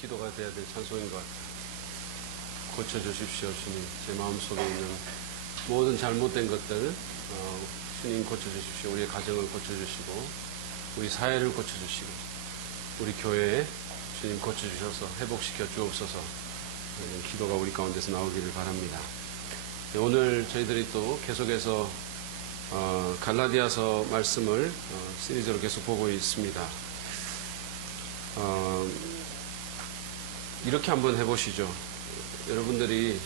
기도가 돼야 될 찬송인 것 같아요. 고쳐주십시오, 주님. 제 마음속에 있는 모든 잘못된 것들 주님 고쳐주십시오. 우리의 가정을 고쳐주시고 우리 사회를 고쳐주시고 우리 교회에 주님 고쳐주셔서 회복시켜 주옵소서. 기도가 우리 가운데서 나오기를 바랍니다. 오늘 저희들이 또 계속해서 갈라디아서 말씀을 시리즈로 계속 보고 있습니다. 이렇게 한번 해보시죠. 여러분들이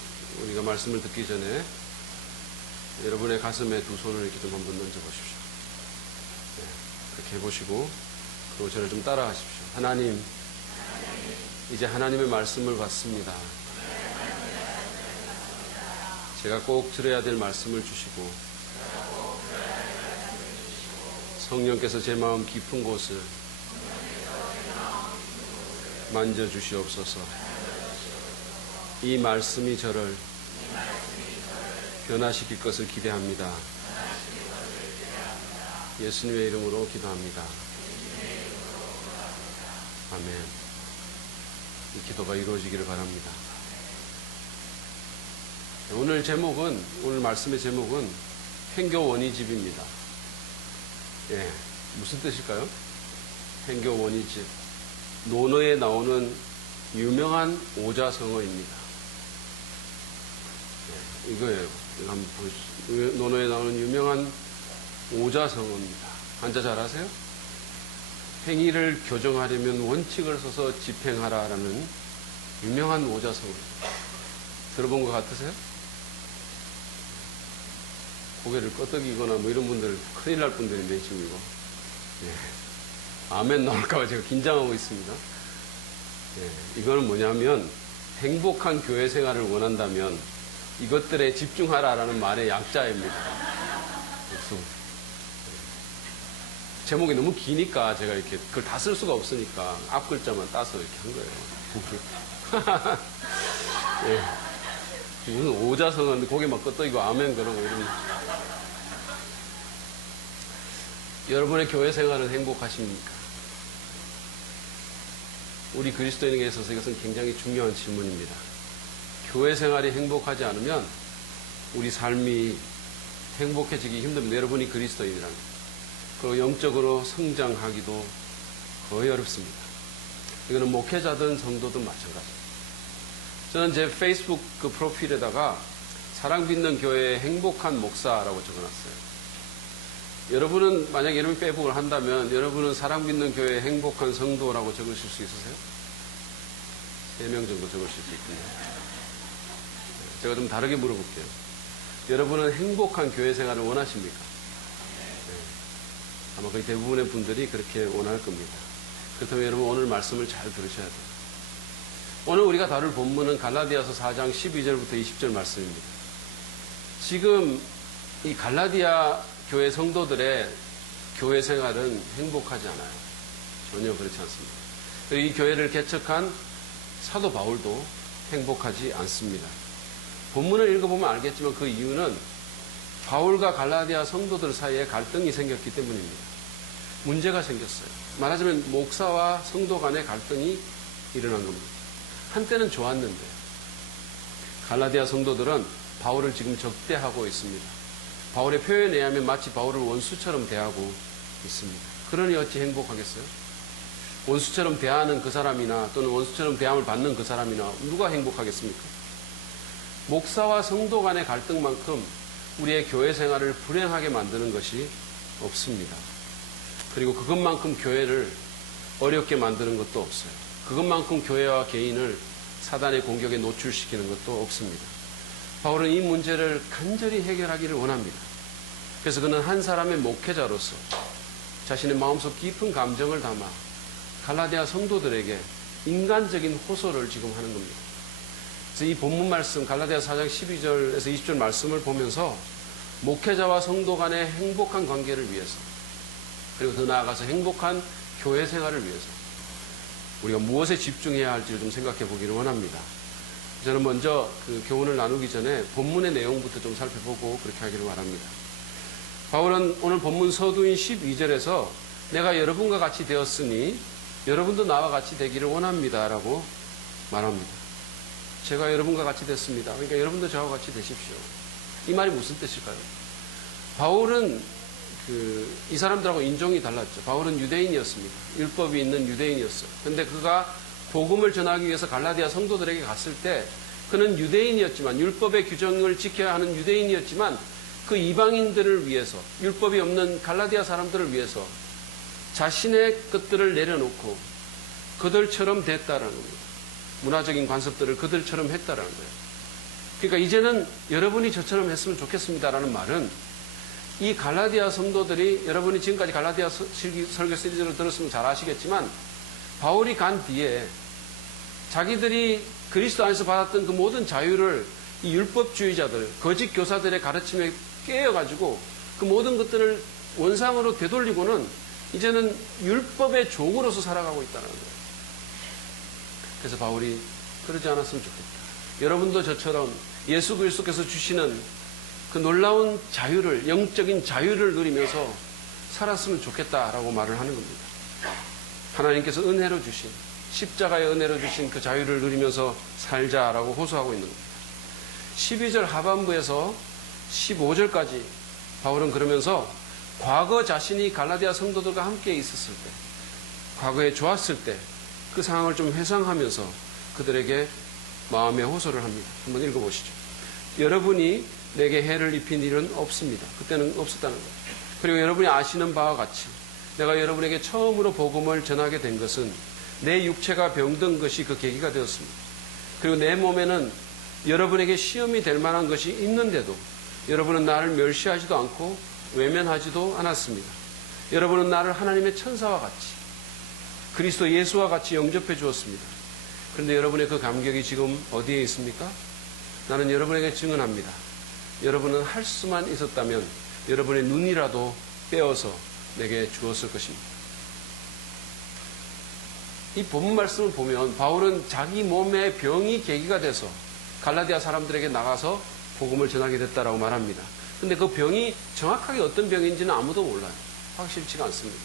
우리가 말씀을 듣기 전에 여러분의 가슴에 두 손을 이렇게 좀 한번 얹어보십시오. 네, 그렇게 해보시고 그리고 저를 좀 따라하십시오. 하나님, 이제 하나님의 말씀을 받습니다. 제가 꼭 들어야 될 말씀을 주시고 성령께서 제 마음 깊은 곳을 만져주시옵소서. 이 말씀이 저를 변화시킬 것을 기대합니다. 예수님의 이름으로 기도합니다. 아멘. 이 기도가 이루어지기를 바랍니다. 오늘 말씀의 제목은 행교 원위집입니다. 예, 무슨 뜻일까요? 행교 원위집. 논어에 나오는 유명한 오자성어입니다. 예, 이거예요. 이거 한번 보시죠. 논어에 나오는 유명한 오자성어입니다. 한자 잘 아세요? 행위를 교정하려면 원칙을 써서 집행하라라는 유명한 오자성어입니다. 들어본 것 같으세요? 고개를 끄덕이거나 뭐 이런 분들 큰일 날 분들인데 지금 이거. 예. 아멘 나올까봐 제가 긴장하고 있습니다. 예. 이거는 뭐냐면 행복한 교회 생활을 원한다면 이것들에 집중하라라는 말의 약자입니다. 제목이 너무 기니까 제가 이렇게 그걸 다 쓸 수가 없으니까 앞 글자만 따서 이렇게 한 거예요. 예. 무슨 오자성어인데 고개 막 끄덕이고 아멘 그러고 이러면 여러분의 교회 생활은 행복하십니까? 우리 그리스도인에게 있어서 이것은 굉장히 중요한 질문입니다. 교회 생활이 행복하지 않으면 우리 삶이 행복해지기 힘듭니다. 여러분이 그리스도인이라면. 그리고 영적으로 성장하기도 거의 어렵습니다. 이거는 목회자든 성도든 마찬가지입니다. 저는 제 페이스북 그 프로필에다가 사랑빚는 교회의 행복한 목사라고 적어놨어요. 여러분은 만약에 이런 페이스북을 한다면 여러분은 사랑빚는 교회의 행복한 성도라고 적으실 수 있으세요? 3명 정도 적으실 수 있군요. 제가 좀 다르게 물어볼게요. 여러분은 행복한 교회 생활을 원하십니까? 네. 아마 거의 대부분의 분들이 그렇게 원할 겁니다. 그렇다면 여러분 오늘 말씀을 잘 들으셔야 돼요. 오늘 우리가 다룰 본문은 갈라디아서 4장 12절부터 20절 말씀입니다. 지금 이 갈라디아 교회 성도들의 교회 생활은 행복하지 않아요. 전혀 그렇지 않습니다. 그리고 이 교회를 개척한 사도 바울도 행복하지 않습니다. 본문을 읽어보면 알겠지만 그 이유는 바울과 갈라디아 성도들 사이에 갈등이 생겼기 때문입니다. 문제가 생겼어요. 말하자면 목사와 성도 간의 갈등이 일어난 겁니다. 한때는 좋았는데 갈라디아 성도들은 바울을 지금 적대하고 있습니다. 바울의 표현에 의하면 마치 바울을 원수처럼 대하고 있습니다. 그러니 어찌 행복하겠어요? 원수처럼 대하는 그 사람이나 또는 원수처럼 대함을 받는 그 사람이나 누가 행복하겠습니까? 목사와 성도 간의 갈등만큼 우리의 교회 생활을 불행하게 만드는 것이 없습니다. 그리고 그것만큼 교회를 어렵게 만드는 것도 없어요. 그것만큼 교회와 개인을 사단의 공격에 노출시키는 것도 없습니다. 바울은 이 문제를 간절히 해결하기를 원합니다. 그래서 그는 한 사람의 목회자로서 자신의 마음속 깊은 감정을 담아 갈라디아 성도들에게 인간적인 호소를 지금 하는 겁니다. 그래서 이 본문 말씀 갈라디아 4장 12절에서 20절 말씀을 보면서 목회자와 성도 간의 행복한 관계를 위해서 그리고 더 나아가서 행복한 교회 생활을 위해서 우리가 무엇에 집중해야 할지를 좀 생각해 보기를 원합니다. 저는 먼저 그 교훈을 나누기 전에 본문의 내용부터 좀 살펴보고 그렇게 하기를 바랍니다. 바울은 오늘 본문 서두인 12절에서 내가 여러분과 같이 되었으니 여러분도 나와 같이 되기를 원합니다 라고 말합니다. 제가 여러분과 같이 됐습니다. 그러니까 여러분도 저와 같이 되십시오. 이 말이 무슨 뜻일까요? 바울은 이 사람들하고 인종이 달랐죠. 바울은 유대인이었습니다. 율법이 있는 유대인이었어요. 근데 그가 복음을 전하기 위해서 갈라디아 성도들에게 갔을 때 그는 유대인이었지만, 율법의 규정을 지켜야 하는 유대인이었지만, 그 이방인들을 위해서, 율법이 없는 갈라디아 사람들을 위해서 자신의 것들을 내려놓고 그들처럼 됐다라는 겁니다. 문화적인 관습들을 그들처럼 했다라는 거예요. 그러니까 이제는 여러분이 저처럼 했으면 좋겠습니다라는 말은, 이 갈라디아 성도들이, 여러분이 지금까지 갈라디아 설교 시리즈를 들었으면 잘 아시겠지만, 바울이 간 뒤에 자기들이 그리스도 안에서 받았던 그 모든 자유를 이 율법주의자들, 거짓 교사들의 가르침에 깨어가지고 그 모든 것들을 원상으로 되돌리고는 이제는 율법의 종으로서 살아가고 있다는 거예요. 그래서 바울이 그러지 않았으면 좋겠다. 여러분도 저처럼 예수 그리스도께서 주시는 그 놀라운 자유를, 영적인 자유를 누리면서 살았으면 좋겠다라고 말을 하는 겁니다. 하나님께서 은혜로 주신, 십자가의 은혜로 주신 그 자유를 누리면서 살자라고 호소하고 있는 겁니다. 12절 하반부에서 15절까지 바울은 그러면서 과거 자신이 갈라디아 성도들과 함께 있었을 때, 과거에 좋았을 때 그 상황을 좀 회상하면서 그들에게 마음의 호소를 합니다. 한번 읽어보시죠. 여러분이 내게 해를 입힌 일은 없습니다. 그때는 없었다는 거예요. 그리고 여러분이 아시는 바와 같이 내가 여러분에게 처음으로 복음을 전하게 된 것은 내 육체가 병든 것이 그 계기가 되었습니다. 그리고 내 몸에는 여러분에게 시험이 될 만한 것이 있는데도 여러분은 나를 멸시하지도 않고 외면하지도 않았습니다. 여러분은 나를 하나님의 천사와 같이, 그리스도 예수와 같이 영접해 주었습니다. 그런데 여러분의 그 감격이 지금 어디에 있습니까? 나는 여러분에게 증언합니다. 여러분은 할 수만 있었다면 여러분의 눈이라도 빼어서 내게 주었을 것입니다. 이 본문 말씀을 보면 바울은 자기 몸의 병이 계기가 돼서 갈라디아 사람들에게 나가서 복음을 전하게 됐다라고 말합니다. 근데 그 병이 정확하게 어떤 병인지는 아무도 몰라요. 확실치가 않습니다.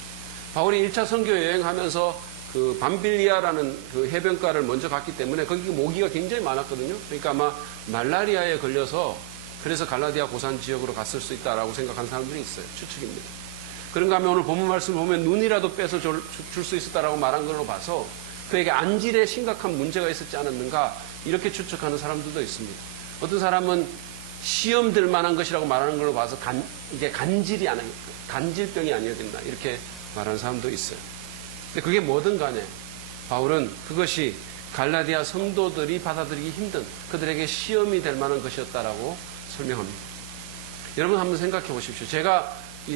바울이 1차 선교 여행하면서 그 밤빌리아라는 그 해변가를 먼저 갔기 때문에 거기 모기가 굉장히 많았거든요. 그러니까 아마 말라리아에 걸려서 그래서 갈라디아 고산 지역으로 갔을 수 있다라고 생각하는 사람들이 있어요. 추측입니다. 그런가 하면 오늘 본문 말씀을 보면 눈이라도 빼서 줄 수 있었다라고 말한 걸로 봐서 그에게 안질에 심각한 문제가 있었지 않았는가 이렇게 추측하는 사람들도 있습니다. 어떤 사람은 시험 들 만한 것이라고 말하는 걸로 봐서 이게 간질병이 아니어야 된다 이렇게 말하는 사람도 있어요. 근데 그게 뭐든 간에 바울은 그것이 갈라디아 성도들이 받아들이기 힘든 그들에게 시험이 될 만한 것이었다라고 설명합니다. 여러분 한번 생각해 보십시오. 제가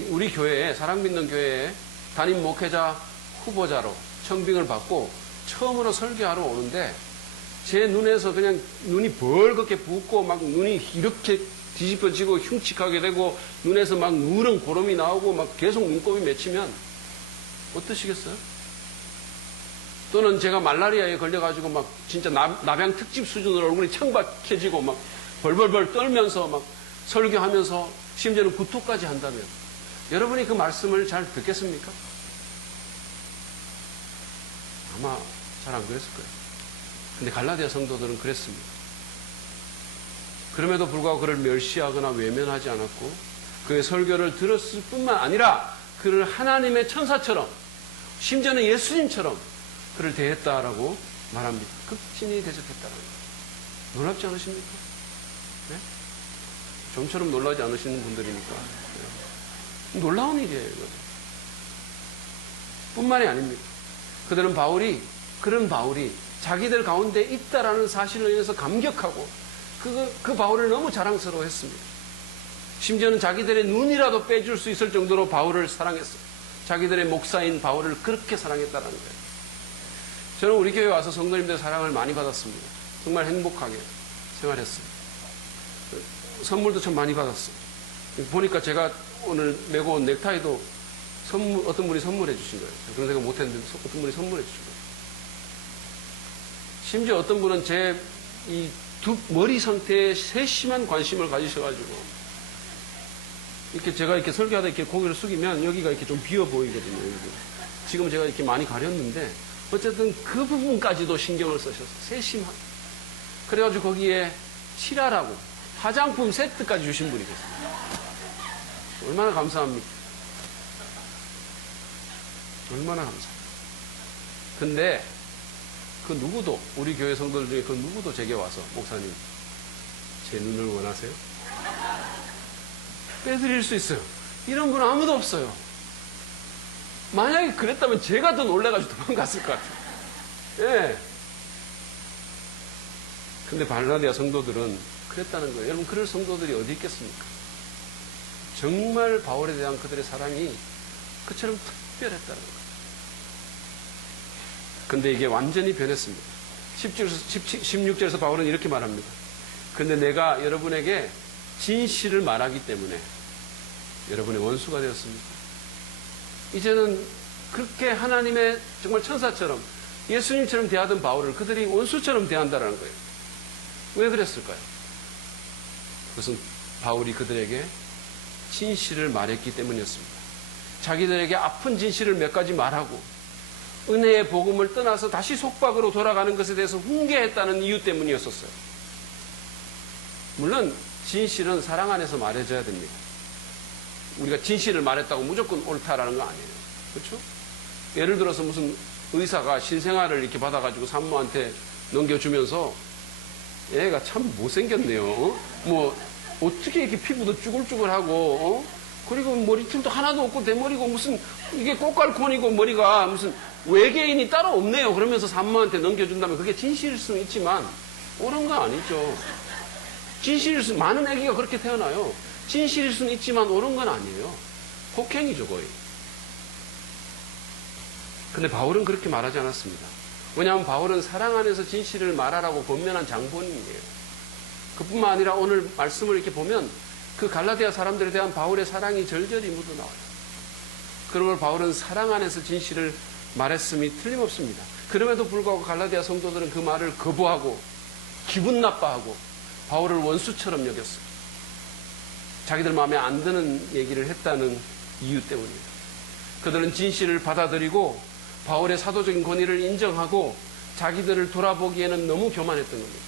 우리 교회에, 사랑 믿는 교회에 담임 목회자 후보자로 청빙을 받고 처음으로 설교하러 오는데 제 눈에서 그냥 눈이 벌겋게 붓고 막 눈이 이렇게 뒤집어지고 흉측하게 되고 눈에서 막 누런 고름이 나오고 막 계속 눈곱이 맺히면 어떠시겠어요? 또는 제가 말라리아에 걸려가지고 막 진짜 나병 특집 수준으로 얼굴이 창박해지고 막 벌벌벌 떨면서 막 설교하면서 심지어는 구토까지 한다면 여러분이 그 말씀을 잘 듣겠습니까? 아마 잘 안 그랬을 거예요. 근데 갈라디아 성도들은 그랬습니다. 그럼에도 불구하고 그를 멸시하거나 외면하지 않았고 그의 설교를 들었을 뿐만 아니라 그를 하나님의 천사처럼 심지어는 예수님처럼 그를 대했다라고 말합니다. 극진히 대접했다라는 거예요. 놀랍지 않으십니까? 네? 좀처럼 놀라지 않으시는 분들이니까. 네. 놀라운 일이에요. 이거. 뿐만이 아닙니다. 그들은 그런 바울이 자기들 가운데 있다라는 사실로 인해서 감격하고 그 바울을 너무 자랑스러워했습니다. 심지어는 자기들의 눈이라도 빼줄 수 있을 정도로 바울을 사랑했어요. 자기들의 목사인 바울을 그렇게 사랑했다는 거예요. 저는 우리 교회 와서 성도님들의 사랑을 많이 받았습니다. 정말 행복하게 생활했어요. 선물도 참 많이 받았어요. 보니까 제가 오늘 메고 온 넥타이도 어떤 분이 선물해 주신 거예요. 그런 생각 못 했는데 어떤 분이 선물해 주신 거예요. 심지어 어떤 분은 제 이 두 머리 상태에 세심한 관심을 가지셔가지고 이렇게 제가 이렇게 설교하다 이렇게 고개를 숙이면 여기가 이렇게 좀 비어 보이거든요. 지금 제가 이렇게 많이 가렸는데 어쨌든 그 부분까지도 신경을 쓰셔서 세심하게. 그래가지고 거기에 칠하라고 화장품 세트까지 주신 분이 계십니다. 얼마나 감사합니까? 얼마나 감사합니까? 근데 그 누구도, 우리 교회 성도들 중에 그 누구도 제게 와서, 목사님, 제 눈을 원하세요? 빼드릴 수 있어요. 이런 분은 아무도 없어요. 만약에 그랬다면 제가 더 놀래가지고 도망갔을 것 같아요. 예. 근데 갈라디아 성도들은 그랬다는 거예요. 여러분, 그럴 성도들이 어디 있겠습니까? 정말 바울에 대한 그들의 사랑이 그처럼 특별했다는 거예요. 근데 이게 완전히 변했습니다. 16절에서 바울은 이렇게 말합니다. 근데 내가 여러분에게 진실을 말하기 때문에 여러분의 원수가 되었습니다. 이제는 그렇게 하나님의 정말 천사처럼 예수님처럼 대하던 바울을 그들이 원수처럼 대한다는 거예요. 왜 그랬을까요? 그것은 바울이 그들에게 진실을 말했기 때문이었습니다. 자기들에게 아픈 진실을 몇 가지 말하고 은혜의 복음을 떠나서 다시 속박으로 돌아가는 것에 대해서 훈계했다는 이유 때문이었었어요. 물론 진실은 사랑 안에서 말해줘야 됩니다. 우리가 진실을 말했다고 무조건 옳다라는 건 아니에요. 그렇죠? 예를 들어서 무슨 의사가 신생아를 이렇게 받아가지고 산모한테 넘겨주면서 얘가 참 못생겼네요. 뭐 어떻게 이렇게 피부도 쭈글쭈글하고 그리고 머리숱도 하나도 없고 대머리고 무슨 이게 꽃갈콘이고 머리가 무슨 외계인이 따로 없네요. 그러면서 산모한테 넘겨준다면 그게 진실일 수는 있지만 옳은 건 아니죠. 진실일 수, 많은 아기가 그렇게 태어나요. 진실일 수는 있지만 옳은 건 아니에요. 폭행이죠, 거의. 근데 바울은 그렇게 말하지 않았습니다. 왜냐하면 바울은 사랑 안에서 진실을 말하라고 권면한 장본인이에요. 그뿐만 아니라 오늘 말씀을 이렇게 보면 그 갈라디아 사람들에 대한 바울의 사랑이 절절히 묻어나와요. 그러므로 바울은 사랑 안에서 진실을 말했음이 틀림없습니다. 그럼에도 불구하고 갈라디아 성도들은 그 말을 거부하고 기분 나빠하고 바울을 원수처럼 여겼어요. 자기들 마음에 안 드는 얘기를 했다는 이유 때문입니다. 그들은 진실을 받아들이고 바울의 사도적인 권위를 인정하고 자기들을 돌아보기에는 너무 교만했던 겁니다.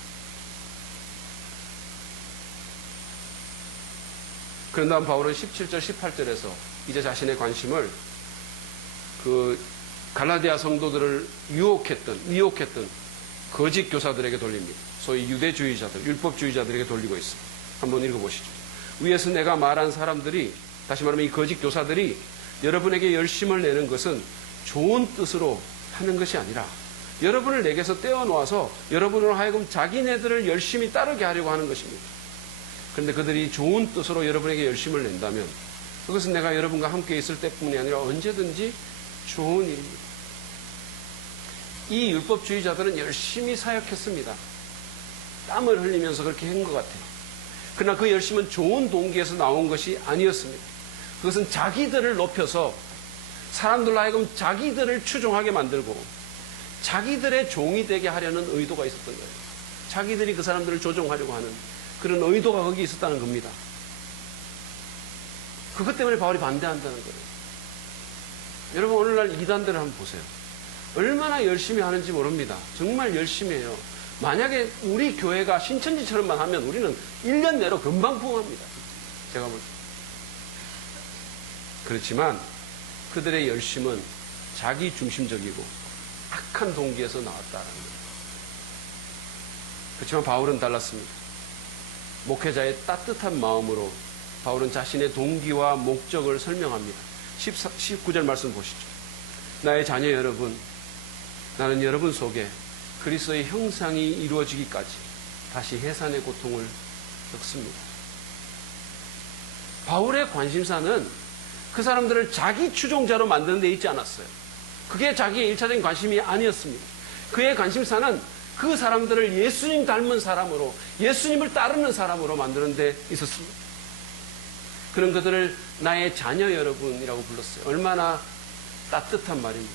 그런 다음 바울은 17절, 18절에서 이제 자신의 관심을 그 갈라디아 성도들을 미혹했던 거짓 교사들에게 돌립니다. 소위 유대주의자들, 율법주의자들에게 돌리고 있습니다. 한번 읽어보시죠. 위에서 내가 말한 사람들이, 다시 말하면 이 거짓 교사들이 여러분에게 열심을 내는 것은 좋은 뜻으로 하는 것이 아니라 여러분을 내게서 떼어놓아서 여러분으로 하여금 자기네들을 열심히 따르게 하려고 하는 것입니다. 그런데 그들이 좋은 뜻으로 여러분에게 열심을 낸다면 그것은 내가 여러분과 함께 있을 때뿐만이 아니라 언제든지 좋은 일입니다. 이 율법주의자들은 열심히 사역했습니다. 땀을 흘리면서 그렇게 한 것 같아요. 그러나 그 열심은 좋은 동기에서 나온 것이 아니었습니다. 그것은 자기들을 높여서 사람들로 하여금 자기들을 추종하게 만들고 자기들의 종이 되게 하려는 의도가 있었던 거예요. 자기들이 그 사람들을 조종하려고 하는 그런 의도가 거기 있었다는 겁니다. 그것 때문에 바울이 반대한다는 거예요. 여러분, 오늘날 이단들을 한번 보세요. 얼마나 열심히 하는지 모릅니다. 정말 열심히 해요. 만약에 우리 교회가 신천지처럼만 하면 우리는 1년 내로 금방 부흥합니다. 제가 볼 때. 그렇지만 그들의 열심은 자기 중심적이고 악한 동기에서 나왔다는 거예요. 그렇지만 바울은 달랐습니다. 목회자의 따뜻한 마음으로 바울은 자신의 동기와 목적을 설명합니다. 19절 말씀 보시죠. 나의 자녀 여러분, 나는 여러분 속에 그리스도의 형상이 이루어지기까지 다시 해산의 고통을 겪습니다. 바울의 관심사는 그 사람들을 자기 추종자로 만드는 데 있지 않았어요. 그게 자기의 1차적인 관심이 아니었습니다. 그의 관심사는 그 사람들을 예수님 닮은 사람으로, 예수님을 따르는 사람으로 만드는 데 있었습니다. 그런 그들을 나의 자녀 여러분이라고 불렀어요. 얼마나 따뜻한 말입니까?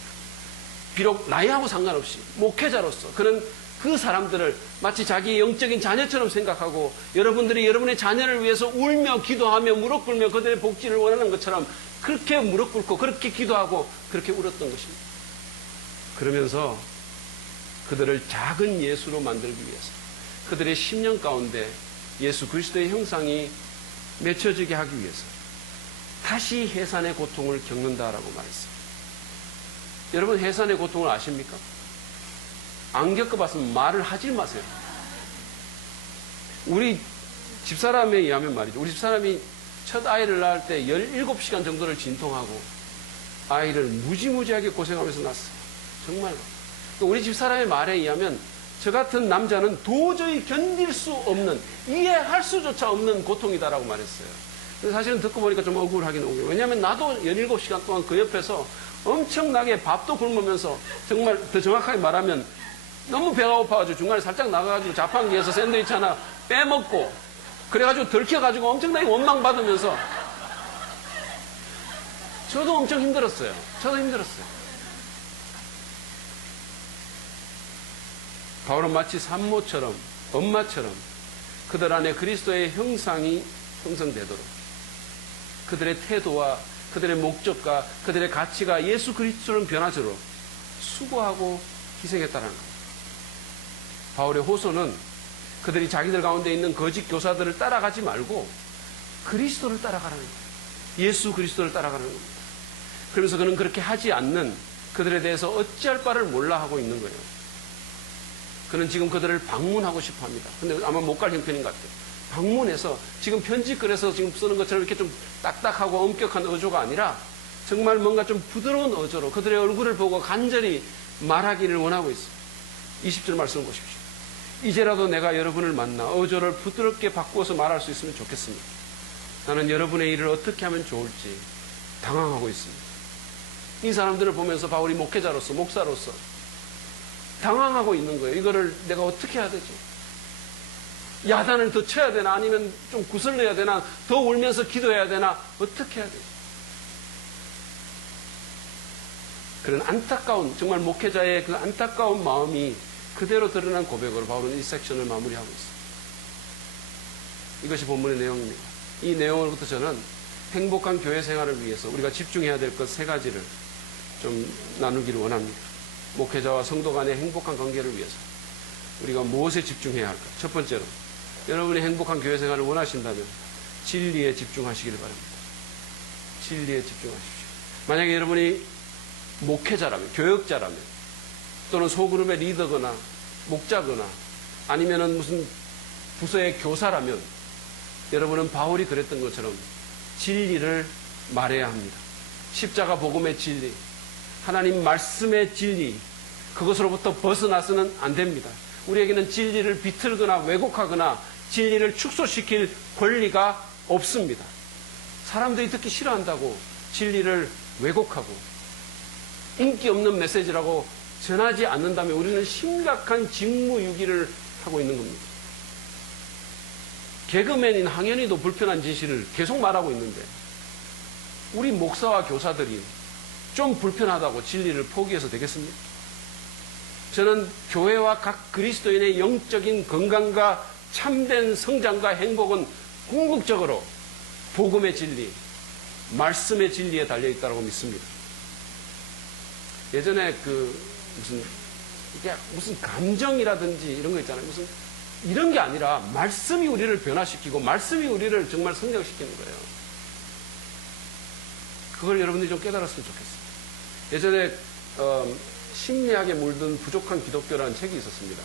비록 나이하고 상관없이 목회자로서 그는 그 사람들을 마치 자기의 영적인 자녀처럼 생각하고 여러분들이 여러분의 자녀를 위해서 울며 기도하며 무릎 꿇며 그들의 복지를 원하는 것처럼 그렇게 무릎 꿇고 그렇게 기도하고 그렇게 울었던 것입니다. 그러면서 그들을 작은 예수로 만들기 위해서 그들의 심령 가운데 예수 그리스도의 형상이 맺혀지게 하기 위해서 다시 해산의 고통을 겪는다라고 말했습니다. 여러분, 해산의 고통을 아십니까? 안 겪어봤으면 말을 하지 마세요. 우리 집사람에 의하면 말이죠. 우리 집사람이 첫 아이를 낳을 때 17시간 정도를 진통하고 아이를 무지무지하게 고생하면서 낳았어요. 정말로. 우리 집사람의 말에 의하면 저 같은 남자는 도저히 견딜 수 없는, 이해할 수조차 없는 고통이다라고 말했어요. 사실은 듣고 보니까 좀 억울하긴 억울해요. 왜냐하면 나도 17시간 동안 그 옆에서 엄청나게 밥도 굶으면서, 정말 더 정확하게 말하면 너무 배가 고파가지고 중간에 살짝 나가가지고 자판기에서 샌드위치 하나 빼먹고 그래가지고 들켜가지고 엄청나게 원망받으면서 저도 엄청 힘들었어요. 저도 힘들었어요. 바울은 마치 산모처럼, 엄마처럼 그들 안에 그리스도의 형상이 형성되도록 그들의 태도와 그들의 목적과 그들의 가치가 예수 그리스도처럼 변화처럼 수고하고 희생했다는 겁니다. 바울의 호소는 그들이 자기들 가운데 있는 거짓 교사들을 따라가지 말고 그리스도를 따라가라는 거예요. 예수 그리스도를 따라가는 겁니다. 그러면서 그는 그렇게 하지 않는 그들에 대해서 어찌할 바를 몰라 하고 있는 거예요. 그는 지금 그들을 방문하고 싶어 합니다. 근데 아마 못 갈 형편인 것 같아요. 방문해서 지금 편지글에서 지금 쓰는 것처럼 이렇게 좀 딱딱하고 엄격한 어조가 아니라 정말 뭔가 좀 부드러운 어조로 그들의 얼굴을 보고 간절히 말하기를 원하고 있어요. 20절 말씀을 보십시오. 이제라도 내가 여러분을 만나 어조를 부드럽게 바꾸어서 말할 수 있으면 좋겠습니다. 나는 여러분의 일을 어떻게 하면 좋을지 당황하고 있습니다. 이 사람들을 보면서 바울이 목회자로서, 목사로서 당황하고 있는 거예요. 이거를 내가 어떻게 해야 되지? 야단을 더 쳐야 되나? 아니면 좀 구슬려야 되나? 더 울면서 기도해야 되나? 어떻게 해야 되지? 그런 안타까운, 정말 목회자의 그 안타까운 마음이 그대로 드러난 고백으로 바울은 이 섹션을 마무리하고 있습니다. 이것이 본문의 내용입니다. 이 내용으로부터 저는 행복한 교회 생활을 위해서 우리가 집중해야 될 것 3가지를 좀 나누기를 원합니다. 목회자와 성도 간의 행복한 관계를 위해서 우리가 무엇에 집중해야 할까? 첫 번째로, 여러분이 행복한 교회 생활을 원하신다면 진리에 집중하시기를 바랍니다. 진리에 집중하십시오. 만약에 여러분이 목회자라면, 교역자라면, 또는 소그룹의 리더거나 목자거나 아니면은 무슨 부서의 교사라면 여러분은 바울이 그랬던 것처럼 진리를 말해야 합니다. 십자가 복음의 진리, 하나님 말씀의 진리, 그것으로부터 벗어나서는 안 됩니다. 우리에게는 진리를 비틀거나 왜곡하거나 진리를 축소시킬 권리가 없습니다. 사람들이 듣기 싫어한다고 진리를 왜곡하고 인기 없는 메시지라고 전하지 않는다면 우리는 심각한 직무유기를 하고 있는 겁니다. 개그맨인 항현이도 불편한 진실을 계속 말하고 있는데 우리 목사와 교사들이 좀 불편하다고 진리를 포기해서 되겠습니까? 저는 교회와 각 그리스도인의 영적인 건강과 참된 성장과 행복은 궁극적으로 복음의 진리, 말씀의 진리에 달려있다고 믿습니다. 예전에 이게 무슨 감정이라든지 이런 거 있잖아요. 무슨 이런 게 아니라 말씀이 우리를 변화시키고 말씀이 우리를 정말 성장시키는 거예요. 그걸 여러분들이 좀 깨달았으면 좋겠어요. 예전에 심리학에 물든 부족한 기독교라는 책이 있었습니다.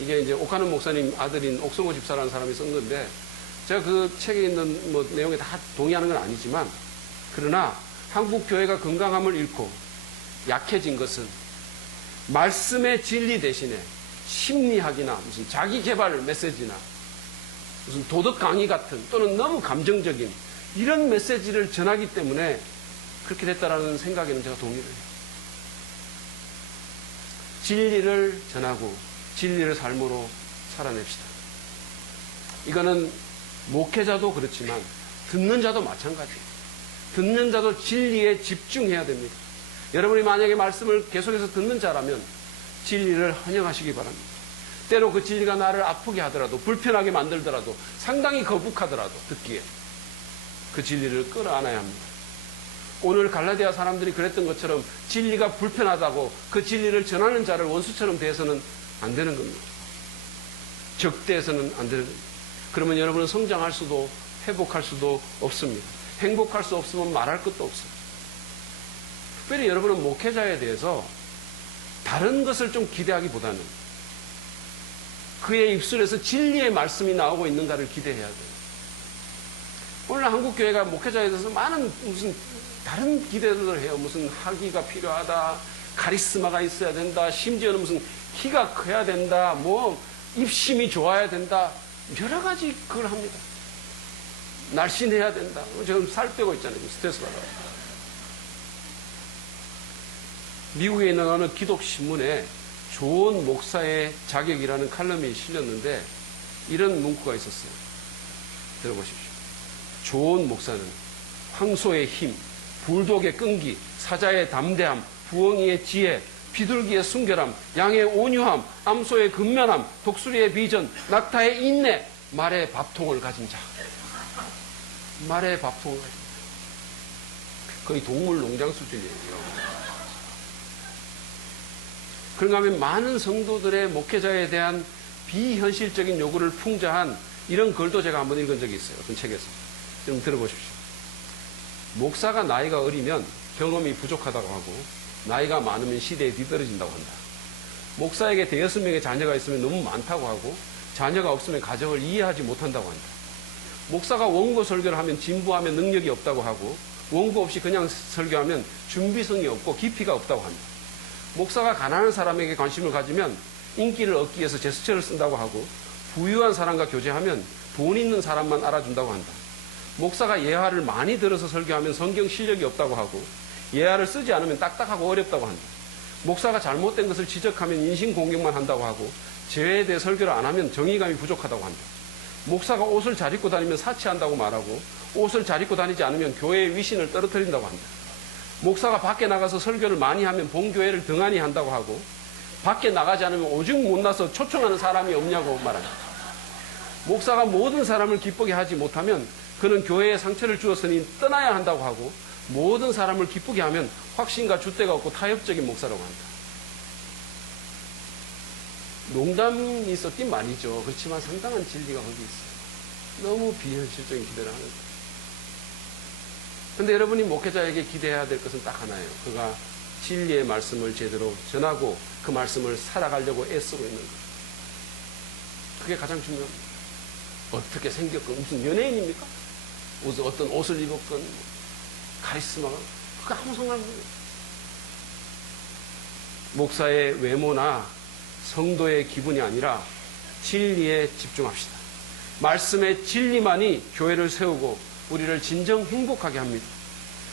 이게 이제 오카는 목사님 아들인 옥성호 집사라는 사람이 쓴 건데 제가 그 책에 있는 내용에 다 동의하는 건 아니지만 그러나 한국 교회가 건강함을 잃고 약해진 것은 말씀의 진리 대신에 심리학이나 무슨 자기 개발 메시지나 무슨 도덕 강의 같은 또는 너무 감정적인 이런 메시지를 전하기 때문에 그렇게 됐다라는 생각에는 제가 동의를 해요. 진리를 전하고 진리를 삶으로 살아냅시다. 이거는 목회자도 그렇지만 듣는 자도 마찬가지예요. 듣는 자도 진리에 집중해야 됩니다. 여러분이 만약에 말씀을 계속해서 듣는 자라면 진리를 환영하시기 바랍니다. 때로 그 진리가 나를 아프게 하더라도 불편하게 만들더라도 상당히 거북하더라도 듣기에 그 진리를 끌어안아야 합니다. 오늘 갈라디아 사람들이 그랬던 것처럼 진리가 불편하다고 그 진리를 전하는 자를 원수처럼 대해서는 안 되는 겁니다. 적대해서는 안 되는 겁니다. 그러면 여러분은 성장할 수도 회복할 수도 없습니다. 행복할 수 없으면 말할 것도 없어요. 특별히 여러분은 목회자에 대해서 다른 것을 좀 기대하기보다는 그의 입술에서 진리의 말씀이 나오고 있는가를 기대해야 돼요. 오늘 한국교회가 목회자에 대해서 많은 무슨 다른 기대들을 해요. 무슨 학위가 필요하다, 카리스마가 있어야 된다, 심지어는 무슨 키가 커야 된다, 뭐 입심이 좋아야 된다, 여러 가지 그걸 합니다. 날씬해야 된다. 지금 살 빼고 있잖아요. 스트레스 받아요. 미국에 있는 어느 기독신문에 좋은 목사의 자격이라는 칼럼이 실렸는데 이런 문구가 있었어요. 들어보십시오. 좋은 목사는 황소의 힘, 불독의 끈기, 사자의 담대함, 부엉이의 지혜, 비둘기의 순결함, 양의 온유함, 암소의 근면함, 독수리의 비전, 낙타의 인내, 말의 밥통을 가진 자. 말의 밥통을 가진 자. 거의 동물 농장 수준이에요. 그런가 하면 많은 성도들의 목회자에 대한 비현실적인 요구를 풍자한 이런 글도 제가 한번 읽은 적이 있어요. 어떤 책에서. 좀 들어보십시오. 목사가 나이가 어리면 경험이 부족하다고 하고 나이가 많으면 시대에 뒤떨어진다고 한다. 목사에게 대여섯 명의 자녀가 있으면 너무 많다고 하고 자녀가 없으면 가정을 이해하지 못한다고 한다. 목사가 원고 설교를 하면 진부하면 능력이 없다고 하고 원고 없이 그냥 설교하면 준비성이 없고 깊이가 없다고 한다. 목사가 가난한 사람에게 관심을 가지면 인기를 얻기 위해서 제스처를 쓴다고 하고 부유한 사람과 교제하면 돈 있는 사람만 알아준다고 한다. 목사가 예화를 많이 들어서 설교하면 성경 실력이 없다고 하고 예화를 쓰지 않으면 딱딱하고 어렵다고 한다. 목사가 잘못된 것을 지적하면 인신공격만 한다고 하고 죄에 대해 설교를 안 하면 정의감이 부족하다고 한다. 목사가 옷을 잘 입고 다니면 사치한다고 말하고 옷을 잘 입고 다니지 않으면 교회의 위신을 떨어뜨린다고 한다. 목사가 밖에 나가서 설교를 많이 하면 본교회를 등한히 한다고 하고 밖에 나가지 않으면 오직 못나서 초청하는 사람이 없냐고 말한다. 목사가 모든 사람을 기쁘게 하지 못하면 그는 교회에 상처를 주었으니 떠나야 한다고 하고 모든 사람을 기쁘게 하면 확신과 줏대가 없고 타협적인 목사라고 한다. 농담이 섞인 말이죠. 그렇지만 상당한 진리가 거기 있어요. 너무 비현실적인 기대를 하는 거예요. 그런데 여러분이 목회자에게 기대해야 될 것은 딱 하나예요. 그가 진리의 말씀을 제대로 전하고 그 말씀을 살아가려고 애쓰고 있는 거예요. 그게 가장 중요합니다. 어떻게 생겼건 무슨 연예인입니까? 무슨 어떤 옷을 입었건 카리스마가 그거 아무 상관없어요. 목사의 외모나 성도의 기분이 아니라 진리에 집중합시다. 말씀의 진리만이 교회를 세우고 우리를 진정 행복하게 합니다.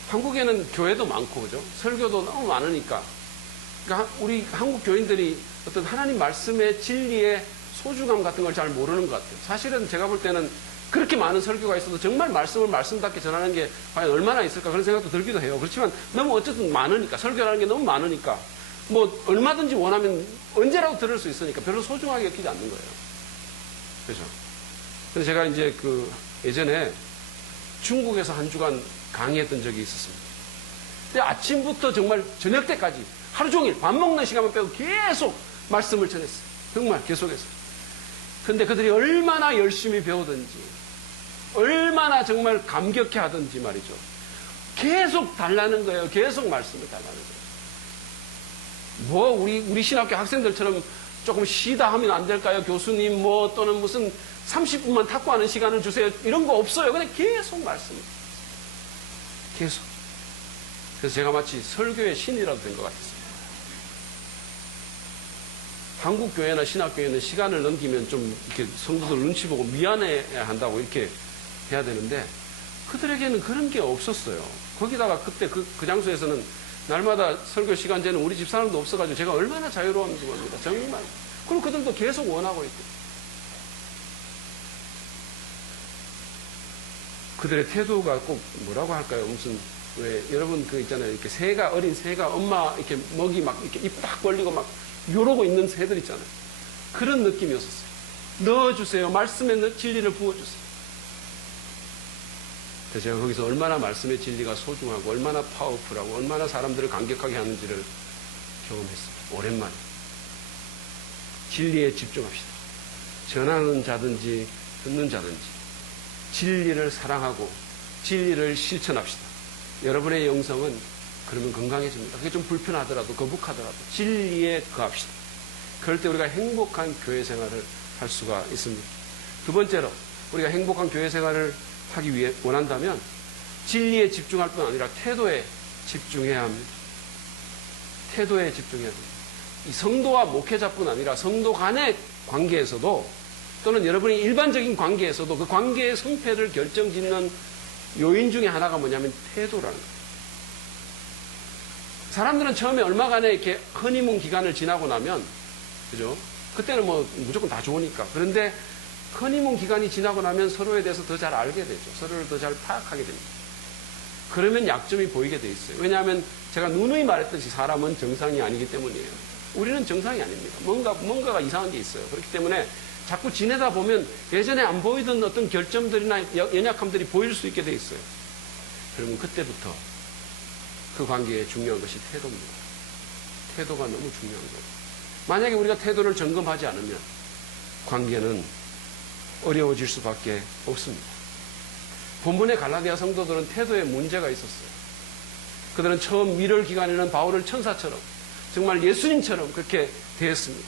한국에는 교회도 많고 그죠? 설교도 너무 많으니까 그러니까 우리 한국 교인들이 어떤 하나님 말씀의 진리의 소중함 같은 걸 잘 모르는 것 같아요. 사실은 제가 볼 때는 그렇게 많은 설교가 있어도 정말 말씀을 말씀답게 전하는 게 과연 얼마나 있을까 그런 생각도 들기도 해요. 그렇지만 너무 어쨌든 많으니까 설교라는 게 너무 많으니까 뭐 얼마든지 원하면 언제라도 들을 수 있으니까 별로 소중하게 여기지 않는 거예요. 그죠? 그래서 제가 이제 그 예전에 중국에서 한 주간 강의했던 적이 있었습니다. 근데 아침부터 정말 저녁 때까지 하루 종일 밥 먹는 시간만 빼고 계속 말씀을 전했어요. 정말 계속해서. 근데 그들이 얼마나 열심히 배우든지 얼마나 정말 감격해 하든지 말이죠. 계속 달라는 거예요. 계속 말씀을 달라는 거예요. 뭐 우리 신학교 학생들처럼 조금 쉬다 하면 안 될까요? 교수님 뭐 또는 무슨 30분만 탁구하는 시간을 주세요. 이런 거 없어요. 그냥 계속 말씀을. 계속. 그래서 제가 마치 설교의 신이라도 된 것 같았어요. 한국 교회나 신학교에는 시간을 넘기면 좀 이렇게 성도들 눈치 보고 미안해 한다고 이렇게 해야 되는데 그들에게는 그런 게 없었어요. 거기다가 그때 그 장소에서는 날마다 설교 시간제는 우리 집 사람도 없어가지고 제가 얼마나 자유로웠는지 모릅니다. 정말. 그럼 그들도 계속 원하고 있고. 그들의 태도가 꼭 뭐라고 할까요? 무슨 왜 여러분 그 있잖아요. 이렇게 새가 어린 새가 엄마 이렇게 먹이 막 이렇게 입 딱 벌리고 막 요러고 있는 새들 있잖아요. 그런 느낌이었었어요. 넣어주세요. 말씀에 진리를 부어주세요. 그래서 제가 거기서 얼마나 말씀의 진리가 소중하고 얼마나 파워풀하고 얼마나 사람들을 감격하게 하는지를 경험했습니다. 오랜만에. 진리에 집중합시다. 전하는 자든지 듣는 자든지 진리를 사랑하고 진리를 실천합시다. 여러분의 영성은 그러면 건강해집니다. 그게 좀 불편하더라도 거북하더라도 진리에 거합시다. 그럴 때 우리가 행복한 교회 생활을 할 수가 있습니다. 두 번째로 우리가 행복한 교회 생활을 하기 위해 원한다면 진리에 집중할 뿐 아니라 태도에 집중해야 합니다. 태도에 집중해야 합니다. 이 성도와 목회자뿐 아니라 성도 간의 관계에서도 또는 여러분의 일반적인 관계에서도 그 관계의 성패를 결정짓는 요인 중에 하나가 뭐냐면 태도라는 거예요. 사람들은 처음에 얼마간의 이렇게 허니문 기간을 지나고 나면, 그죠? 그때는 뭐 무조건 다 좋으니까. 그런데 허니문 기간이 지나고 나면 서로에 대해서 더 잘 알게 되죠. 서로를 더 잘 파악하게 됩니다. 그러면 약점이 보이게 돼 있어요. 왜냐하면 제가 누누이 말했듯이 사람은 정상이 아니기 때문이에요. 우리는 정상이 아닙니다. 뭔가가 이상한 게 있어요. 그렇기 때문에 자꾸 지내다 보면 예전에 안 보이던 어떤 결점들이나 연약함들이 보일 수 있게 돼 있어요. 그러면 그때부터 그 관계에 중요한 것이 태도입니다. 태도가 너무 중요한 거예요. 만약에 우리가 태도를 점검하지 않으면 관계는 어려워질 수밖에 없습니다. 본문의 갈라디아 성도들은 태도에 문제가 있었어요. 그들은 처음 위럴 기간에는 바울을 천사처럼 정말 예수님처럼 그렇게 대했습니다.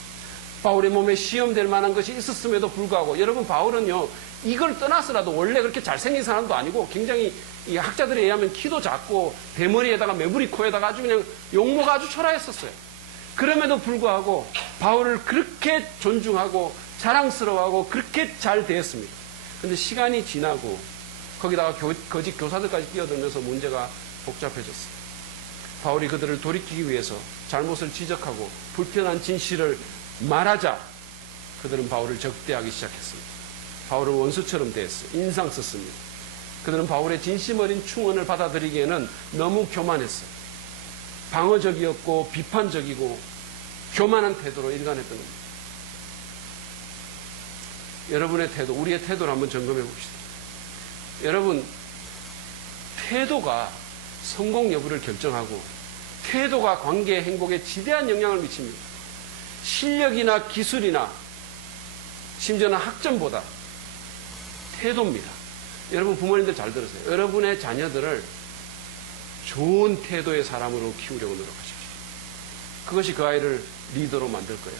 바울의 몸에 시험될 만한 것이 있었음에도 불구하고 여러분 바울은요 이걸 떠나서라도 원래 그렇게 잘생긴 사람도 아니고 굉장히 이 학자들에 의하면 키도 작고 대머리에다가 매부리 코에다가 아주 그냥 용모가 아주 초라했었어요. 그럼에도 불구하고 바울을 그렇게 존중하고 자랑스러워하고 그렇게 잘 대했습니다. 그런데 시간이 지나고 거기다가 거짓 교사들까지 끼어들면서 문제가 복잡해졌어요. 바울이 그들을 돌이키기 위해서 잘못을 지적하고 불편한 진실을 말하자 그들은 바울을 적대하기 시작했습니다. 바울을 원수처럼 대했어요. 인상 썼습니다. 그들은 바울의 진심 어린 충언을 받아들이기에는 너무 교만했어요. 방어적이었고 비판적이고 교만한 태도로 일관했던 겁니다. 여러분의 태도, 우리의 태도를 한번 점검해 봅시다. 여러분, 태도가 성공 여부를 결정하고 태도가 관계의 행복에 지대한 영향을 미칩니다. 실력이나 기술이나 심지어는 학점보다 태도입니다. 여러분 부모님들 잘 들으세요. 여러분의 자녀들을 좋은 태도의 사람으로 키우려고 노력하십시오. 그것이 그 아이를 리더로 만들 거예요.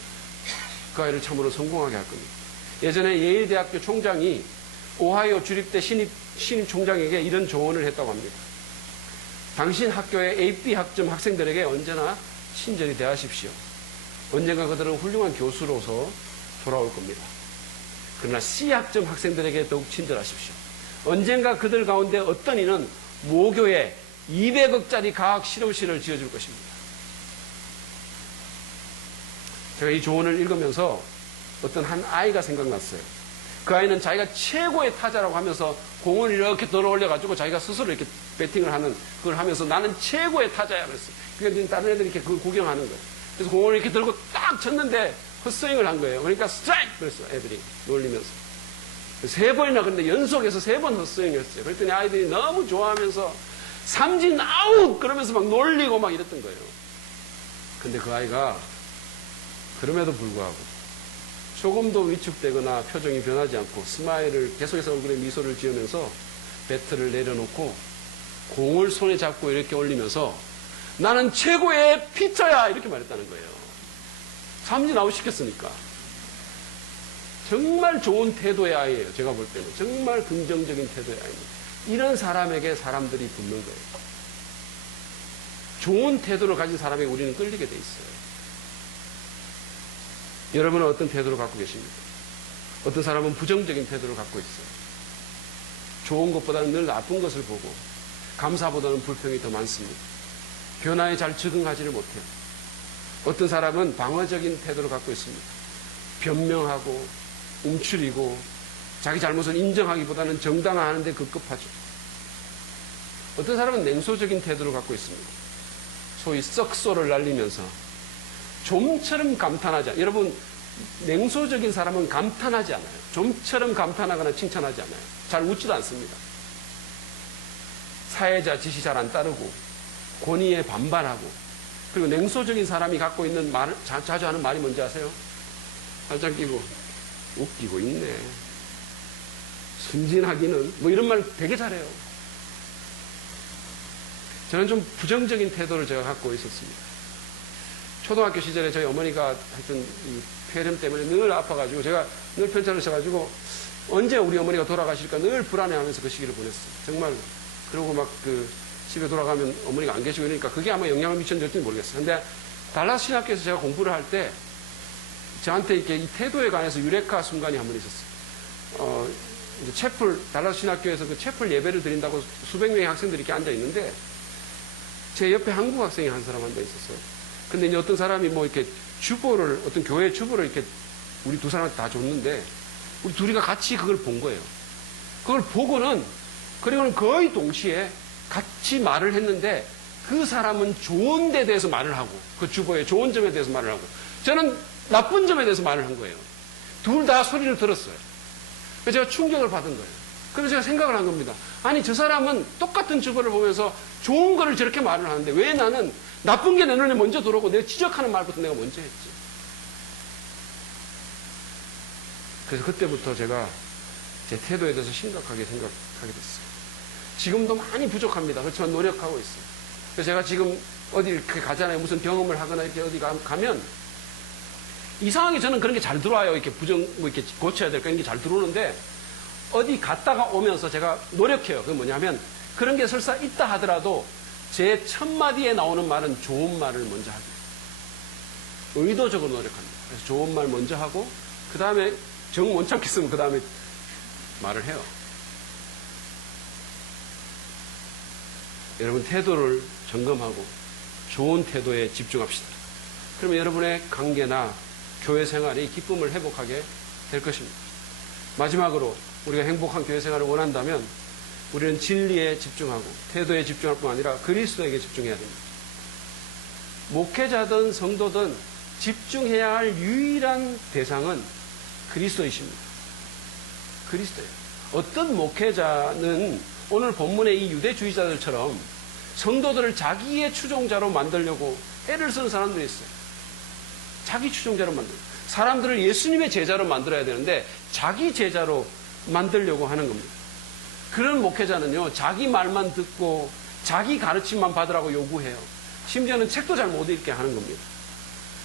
그 아이를 참으로 성공하게 할 겁니다. 예전에 예일대학교 총장이 오하이오 주립대 신입 총장에게 이런 조언을 했다고 합니다. 당신 학교의 AP 학점 학생들에게 언제나 친절히 대하십시오. 언젠가 그들은 훌륭한 교수로서 돌아올 겁니다. 그러나 C 학점 학생들에게 더욱 친절하십시오. 언젠가 그들 가운데 어떤 이는 모교에 200억짜리 과학 실험실을 지어줄 것입니다. 제가 이 조언을 읽으면서 어떤 한 아이가 생각났어요. 그 아이는 자기가 최고의 타자라고 하면서 공을 이렇게 들어 올려가지고 자기가 스스로 이렇게 배팅을 하는 그걸 하면서 나는 최고의 타자야 그랬어요. 그러니까 다른 애들이 이렇게 그걸 구경하는 거예요. 그래서 공을 이렇게 들고 딱 쳤는데 헛스윙을 한 거예요. 그러니까 스트라이크! 그랬어요. 애들이 놀리면서. 3번이나 그런데 연속해서 3번 헛스윙을 했어요. 그랬더니 아이들이 너무 좋아하면서 삼진 아웃! 그러면서 막 놀리고 막 이랬던 거예요. 근데 그 아이가 그럼에도 불구하고 조금도 위축되거나 표정이 변하지 않고 스마일을 계속해서 얼굴에 미소를 지으면서 배트를 내려놓고 공을 손에 잡고 이렇게 올리면서 나는 최고의 피처야! 이렇게 말했다는 거예요. 삼진 아웃 시켰으니까. 정말 좋은 태도의 아이예요. 제가 볼 때는. 정말 긍정적인 태도의 아이입니다. 이런 사람에게 사람들이 붙는 거예요. 좋은 태도를 가진 사람에게 우리는 끌리게 돼 있어요. 여러분은 어떤 태도를 갖고 계십니까? 어떤 사람은 부정적인 태도를 갖고 있어요. 좋은 것보다는 늘 나쁜 것을 보고 감사보다는 불평이 더 많습니다. 변화에 잘 적응하지를 못해요. 어떤 사람은 방어적인 태도를 갖고 있습니다. 변명하고 움츠리고 자기 잘못을 인정하기보다는 정당화하는 데 급급하죠. 어떤 사람은 냉소적인 태도를 갖고 있습니다. 소위 썩소를 날리면서 좀처럼 감탄하지 않아요. 여러분 냉소적인 사람은 감탄하지 않아요. 좀처럼 감탄하거나 칭찬하지 않아요. 잘 웃지도 않습니다. 사회자 지시 잘 안 따르고 권위에 반발하고 그리고 냉소적인 사람이 갖고 있는 말, 자주 하는 말이 뭔지 아세요? 팔짱 끼고 웃기고 있네. 순진하기는 뭐 이런 말 되게 잘해요. 저는 좀 부정적인 태도를 제가 갖고 있었습니다. 초등학교 시절에 저희 어머니가 하여튼 이 폐렴 때문에 늘 아파가지고 제가 늘 편찮을 쳐가지고 언제 우리 어머니가 돌아가실까 늘 불안해하면서 그 시기를 보냈어요. 정말. 그러고 막 그 집에 돌아가면 어머니가 안 계시고 이러니까 그게 아마 영향을 미쳤는지 모르겠어요. 근데 달라스 신학교에서 제가 공부를 할 때 저한테 이렇게 이 태도에 관해서 유레카 순간이 한 번 있었어요. 이제 채플, 달라스 신학교에서 그 채플 예배를 드린다고 수백 명의 학생들이 이렇게 앉아 있는데 제 옆에 한국 학생이 한 사람 앉아 있었어요. 근데 이제 어떤 사람이 뭐 이렇게 주보를, 어떤 교회 주보를 이렇게 우리 두 사람한테 다 줬는데 우리 둘이가 같이 그걸 본 거예요. 그걸 보고는 그리고는 거의 동시에 같이 말을 했는데 그 사람은 좋은 데 대해서 말을 하고 그 주보의 좋은 점에 대해서 말을 하고 저는 나쁜 점에 대해서 말을 한 거예요. 둘 다 소리를 들었어요. 그래서 제가 충격을 받은 거예요. 그래서 제가 생각을 한 겁니다. 아니 저 사람은 똑같은 주보를 보면서 좋은 거를 저렇게 말을 하는데 왜 나는 나쁜 게 내 눈에 먼저 들어오고 내가 지적하는 말부터 내가 먼저 했지. 그래서 그때부터 제가 제 태도에 대해서 심각하게 생각하게 됐어요. 지금도 많이 부족합니다. 그렇지만 노력하고 있어요. 그래서 제가 지금 어디 이렇게 가잖아요. 무슨 경험을 하거나 이렇게 어디 가면 이상하게 저는 그런 게 잘 들어와요. 이렇게 뭐 이렇게 고쳐야 될 거 이런 게 잘 들어오는데 어디 갔다가 오면서 제가 노력해요. 그게 뭐냐면 그런 게 설사 있다 하더라도 제 첫 마디에 나오는 말은 좋은 말을 먼저 하고 의도적으로 노력합니다. 그래서 좋은 말 먼저 하고 그 다음에 정 못 참겠으면 그 다음에 말을 해요. 여러분 태도를 점검하고 좋은 태도에 집중합시다. 그러면 여러분의 관계나 교회 생활이 기쁨을 회복하게 될 것입니다. 마지막으로 우리가 행복한 교회 생활을 원한다면 우리는 진리에 집중하고 태도에 집중할 뿐 아니라 그리스도에게 집중해야 됩니다. 목회자든 성도든 집중해야 할 유일한 대상은 그리스도이십니다. 그리스도예요. 어떤 목회자는 오늘 본문의 이 유대주의자들처럼 성도들을 자기의 추종자로 만들려고 애를 쓰는 사람들이 있어요. 자기 추종자로 만들고 사람들을 예수님의 제자로 만들어야 되는데 자기 제자로 만들려고 하는 겁니다. 그런 목회자는요, 자기 말만 듣고 자기 가르침만 받으라고 요구해요. 심지어는 책도 잘 못 읽게 하는 겁니다.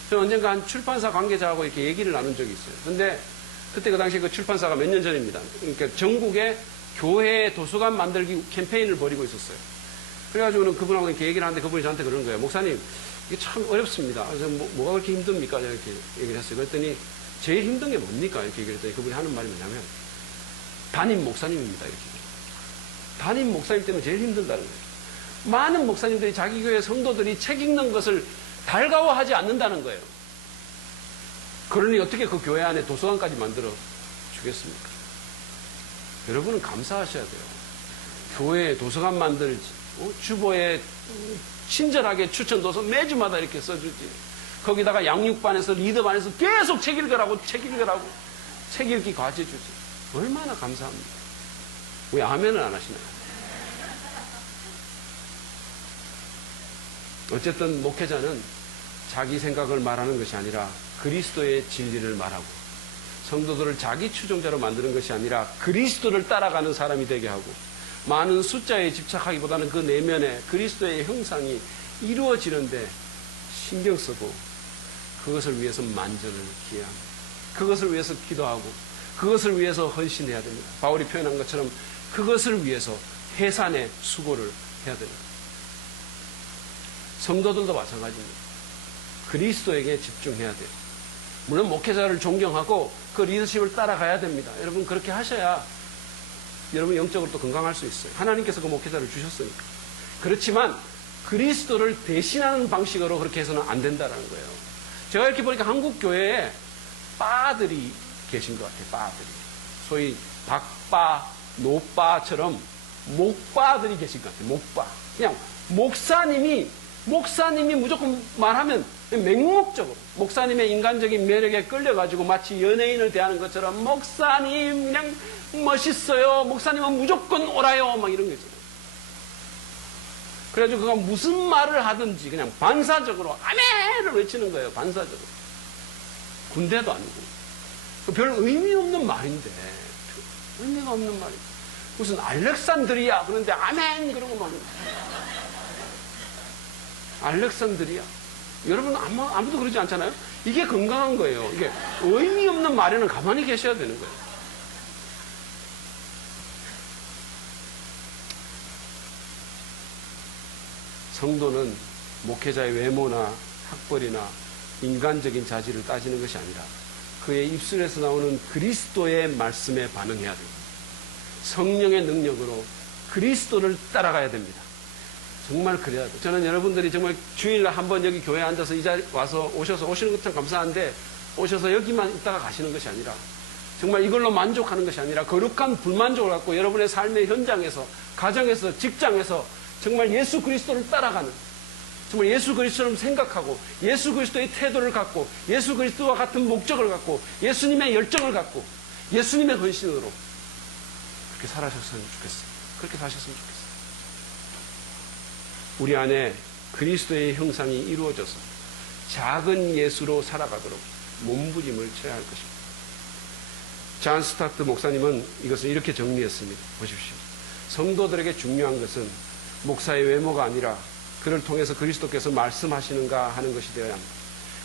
저는 언젠가 한 출판사 관계자하고 이렇게 얘기를 나눈 적이 있어요. 근데 그때 그 당시에 그 출판사가 몇 년 전입니다. 그러니까 전국에 교회 도서관 만들기 캠페인을 벌이고 있었어요. 그래가지고는 그분하고 이렇게 얘기를 하는데 그분이 저한테 그러는 거예요. 목사님, 이게 참 어렵습니다. 그래서 뭐가 그렇게 힘듭니까? 제가 이렇게 얘기를 했어요. 그랬더니 제일 힘든 게 뭡니까? 이렇게 얘기를 했더니 그분이 하는 말이 뭐냐면 담임 목사님입니다. 이렇게. 담임 목사님 때문에 제일 힘들다는 거예요. 많은 목사님들이 자기 교회 성도들이 책 읽는 것을 달가워하지 않는다는 거예요. 그러니 어떻게 그 교회 안에 도서관까지 만들어 주겠습니까? 여러분은 감사하셔야 돼요. 교회에 도서관 만들지, 주보에 친절하게 추천도서 매주마다 이렇게 써주지. 거기다가 양육반에서 리더반에서 계속 책 읽으라고 책 읽기 과제 주지. 얼마나 감사합니다. 왜 아멘을 안 하시나요? 어쨌든 목회자는 자기 생각을 말하는 것이 아니라 그리스도의 진리를 말하고 성도들을 자기 추종자로 만드는 것이 아니라 그리스도를 따라가는 사람이 되게 하고 많은 숫자에 집착하기보다는 그 내면에 그리스도의 형상이 이루어지는데 신경 쓰고 그것을 위해서 만전을 기해야 합니다. 그것을 위해서 기도하고 그것을 위해서 헌신해야 됩니다. 바울이 표현한 것처럼 그것을 위해서 해산의 수고를 해야 됩니다. 성도들도 마찬가지입니다. 그리스도에게 집중해야 돼요. 물론 목회자를 존경하고 그 리더십을 따라가야 됩니다. 여러분 그렇게 하셔야 여러분 영적으로 또 건강할 수 있어요. 하나님께서 그 목회자를 주셨으니까. 그렇지만 그리스도를 대신하는 방식으로 그렇게 해서는 안 된다는 거예요. 제가 이렇게 보니까 한국 교회에 빠들이 계신 것 같아요. 빠들이. 소위 박빠, 노빠처럼 목빠들이 계신 것 같아요. 목빠. 그냥 목사님이 무조건 말하면 맹목적으로 목사님의 인간적인 매력에 끌려가지고 마치 연예인을 대하는 것처럼 목사님 그냥 멋있어요. 목사님은 무조건 옳아요. 막 이런 거 있잖아요. 그래가지고 그가 무슨 말을 하든지 그냥 반사적으로 아멘을 외치는 거예요. 반사적으로. 군대도 아니고. 별 의미 없는 말인데, 의미가 없는 말이 무슨 알렉산드리아 그런데 아멘 그러고 막 알렉산드리아. 여러분 아무도 그러지 않잖아요? 이게 건강한 거예요. 이게 의미 없는 말에는 가만히 계셔야 되는 거예요. 성도는 목회자의 외모나 학벌이나 인간적인 자질을 따지는 것이 아니라 그의 입술에서 나오는 그리스도의 말씀에 반응해야 됩니다. 성령의 능력으로 그리스도를 따라가야 됩니다. 정말 그래야 돼요. 저는 여러분들이 정말 주일날 한번 여기 교회에 앉아서 이 자리에 와서 오시는 것 참 감사한데 오셔서 여기만 있다가 가시는 것이 아니라 정말 이걸로 만족하는 것이 아니라 거룩한 불만족을 갖고 여러분의 삶의 현장에서 가정에서 직장에서 정말 예수 그리스도를 따라가는 정말 예수 그리스도를 생각하고 예수 그리스도의 태도를 갖고 예수 그리스도와 같은 목적을 갖고 예수님의 열정을 갖고 예수님의 헌신으로 그렇게 살아셨으면 좋겠어요. 그렇게 사셨으면 좋겠어요. 우리 안에 그리스도의 형상이 이루어져서 작은 예수로 살아가도록 몸부림을 쳐야 할 것입니다. 잔 스타트 목사님은 이것을 이렇게 정리했습니다. 보십시오. 성도들에게 중요한 것은 목사의 외모가 아니라 그를 통해서 그리스도께서 말씀하시는가 하는 것이 되어야 합니다.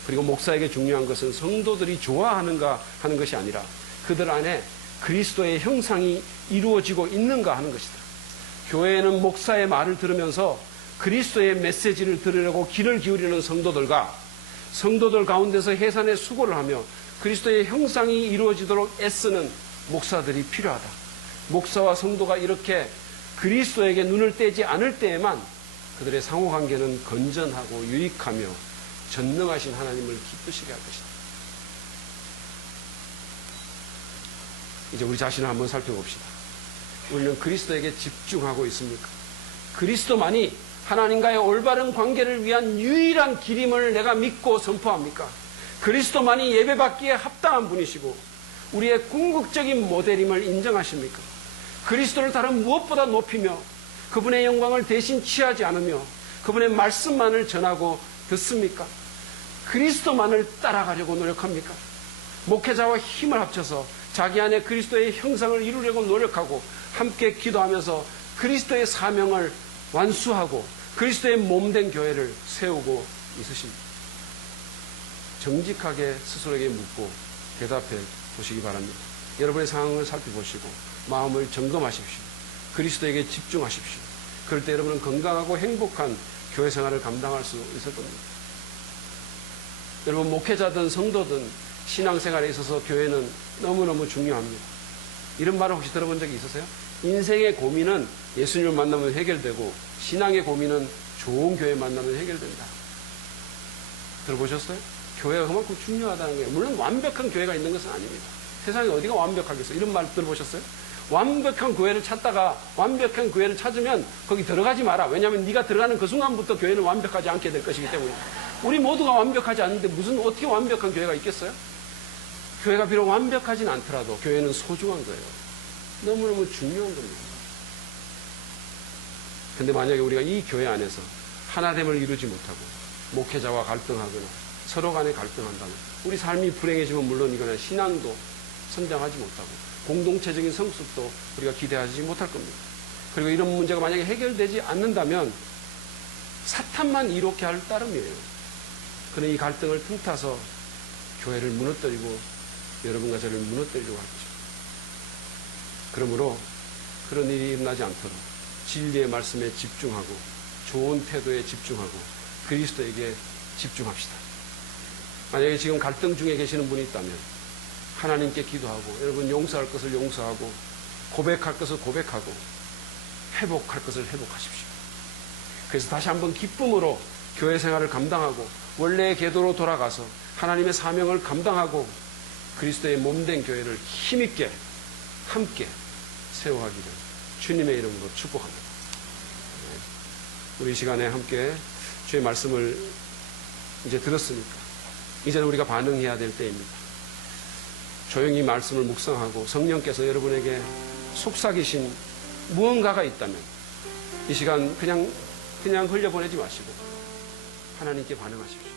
그리고 목사에게 중요한 것은 성도들이 좋아하는가 하는 것이 아니라 그들 안에 그리스도의 형상이 이루어지고 있는가 하는 것이다. 교회에는 목사의 말을 들으면서 그리스도의 메시지를 들으려고 귀를 기울이는 성도들과 성도들 가운데서 해산의 수고를 하며 그리스도의 형상이 이루어지도록 애쓰는 목사들이 필요하다. 목사와 성도가 이렇게 그리스도에게 눈을 떼지 않을 때에만 그들의 상호관계는 건전하고 유익하며 전능하신 하나님을 기쁘시게 할 것이다. 이제 우리 자신을 한번 살펴봅시다. 우리는 그리스도에게 집중하고 있습니까? 그리스도만이 하나님과의 올바른 관계를 위한 유일한 길임을 내가 믿고 선포합니까? 그리스도만이 예배받기에 합당한 분이시고 우리의 궁극적인 모델임을 인정하십니까? 그리스도를 다른 무엇보다 높이며 그분의 영광을 대신 취하지 않으며 그분의 말씀만을 전하고 듣습니까? 그리스도만을 따라가려고 노력합니까? 목회자와 힘을 합쳐서 자기 안에 그리스도의 형상을 이루려고 노력하고 함께 기도하면서 그리스도의 사명을 완수하고 그리스도의 몸된 교회를 세우고 있으십니다. 정직하게 스스로에게 묻고 대답해 보시기 바랍니다. 여러분의 상황을 살펴보시고 마음을 점검하십시오. 그리스도에게 집중하십시오. 그럴 때 여러분은 건강하고 행복한 교회 생활을 감당할 수 있을 겁니다. 여러분 목회자든 성도든 신앙생활에 있어서 교회는 너무너무 중요합니다. 이런 말을 혹시 들어본 적이 있으세요? 인생의 고민은 예수님을 만나면 해결되고 신앙의 고민은 좋은 교회 만나면 해결된다. 들어보셨어요? 교회가 그만큼 중요하다는 거예요. 물론 완벽한 교회가 있는 것은 아닙니다. 세상에 어디가 완벽하겠어요? 이런 말 들어보셨어요? 완벽한 교회를 찾다가 완벽한 교회를 찾으면 거기 들어가지 마라. 왜냐하면 네가 들어가는 그 순간부터 교회는 완벽하지 않게 될 것이기 때문에. 우리 모두가 완벽하지 않는데 무슨 어떻게 완벽한 교회가 있겠어요? 교회가 비록 완벽하진 않더라도 교회는 소중한 거예요. 너무너무 중요한 겁니다. 근데 만약에 우리가 이 교회 안에서 하나됨을 이루지 못하고 목회자와 갈등하거나 서로 간에 갈등한다면 우리 삶이 불행해지면 물론이거나 신앙도 성장하지 못하고 공동체적인 성숙도 우리가 기대하지 못할 겁니다. 그리고 이런 문제가 만약에 해결되지 않는다면 사탄만 이롭게 할 따름이에요. 그는 이 갈등을 틈타서 교회를 무너뜨리고 여러분과 저를 무너뜨리려고 하죠. 그러므로 그런 일이 일어나지 않도록 진리의 말씀에 집중하고 좋은 태도에 집중하고 그리스도에게 집중합시다. 만약에 지금 갈등 중에 계시는 분이 있다면 하나님께 기도하고 여러분 용서할 것을 용서하고 고백할 것을 고백하고 회복할 것을 회복하십시오. 그래서 다시 한번 기쁨으로 교회 생활을 감당하고 원래의 궤도로 돌아가서 하나님의 사명을 감당하고 그리스도의 몸된 교회를 힘있게 함께 세워가기를 주님의 이름으로 축복합니다. 우리 이 시간에 함께 주의 말씀을 이제 들었으니까 이제는 우리가 반응해야 될 때입니다. 조용히 말씀을 묵상하고 성령께서 여러분에게 속삭이신 무언가가 있다면 이 시간 그냥 그냥 흘려보내지 마시고 하나님께 반응하십시오.